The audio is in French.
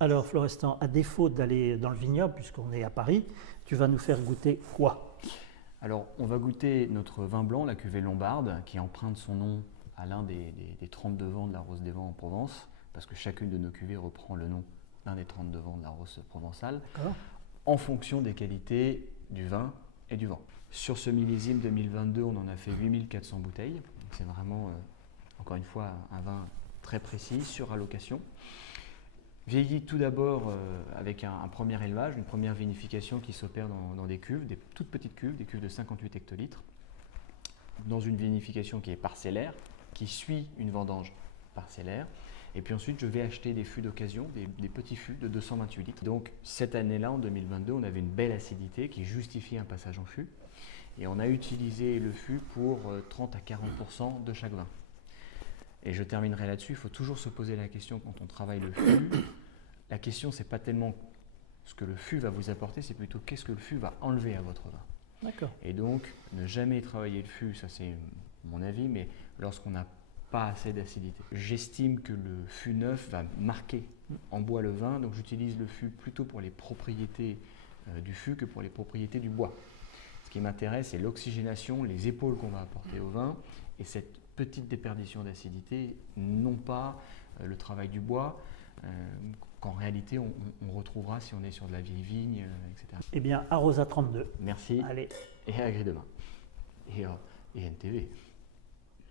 Alors Florestan, à défaut d'aller dans le vignoble, puisqu'on est à Paris, tu vas nous faire goûter quoi? Alors, on va goûter notre vin blanc, la cuvée Lombarde, qui emprunte son nom à l'un des 32 vents de la Rose des Vents en Provence, parce que chacune de nos cuvées reprend le nom d'un des 32 vents de la Rose provençale, D'accord. en fonction des qualités du vin et du vent. Sur ce millésime 2022, on en a fait 8400 bouteilles. Donc c'est vraiment, encore une fois, un vin très précis, sur allocation. Vieilli tout d'abord avec un premier élevage, une première vinification qui s'opère dans des cuves, des toutes petites cuves, des cuves de 58 hectolitres, dans une vinification qui est parcellaire, qui suit une vendange parcellaire. Et puis ensuite, je vais acheter des fûts d'occasion, des petits fûts de 228 litres. Donc cette année-là, en 2022, on avait une belle acidité qui justifiait un passage en fût. Et on a utilisé le fût pour 30 à 40% de chaque vin. Et je terminerai là-dessus, il faut toujours se poser la question quand on travaille le fût. La question, ce n'est pas tellement ce que le fût va vous apporter, c'est plutôt qu'est-ce que le fût va enlever à votre vin. D'accord. Et donc, ne jamais travailler le fût, ça c'est mon avis, mais lorsqu'on n'a pas assez d'acidité. J'estime que le fût neuf va marquer en bois le vin, donc j'utilise le fût plutôt pour les propriétés du fût que pour les propriétés du bois. Ce qui m'intéresse, c'est l'oxygénation, les épaules qu'on va apporter au vin et cette petite déperdition d'acidité, non pas le travail du bois, qu'en réalité on retrouvera si on est sur de la vieille vigne, etc. Eh bien, Arosa 32. Merci Allez. et à Gris demain. Et NTV.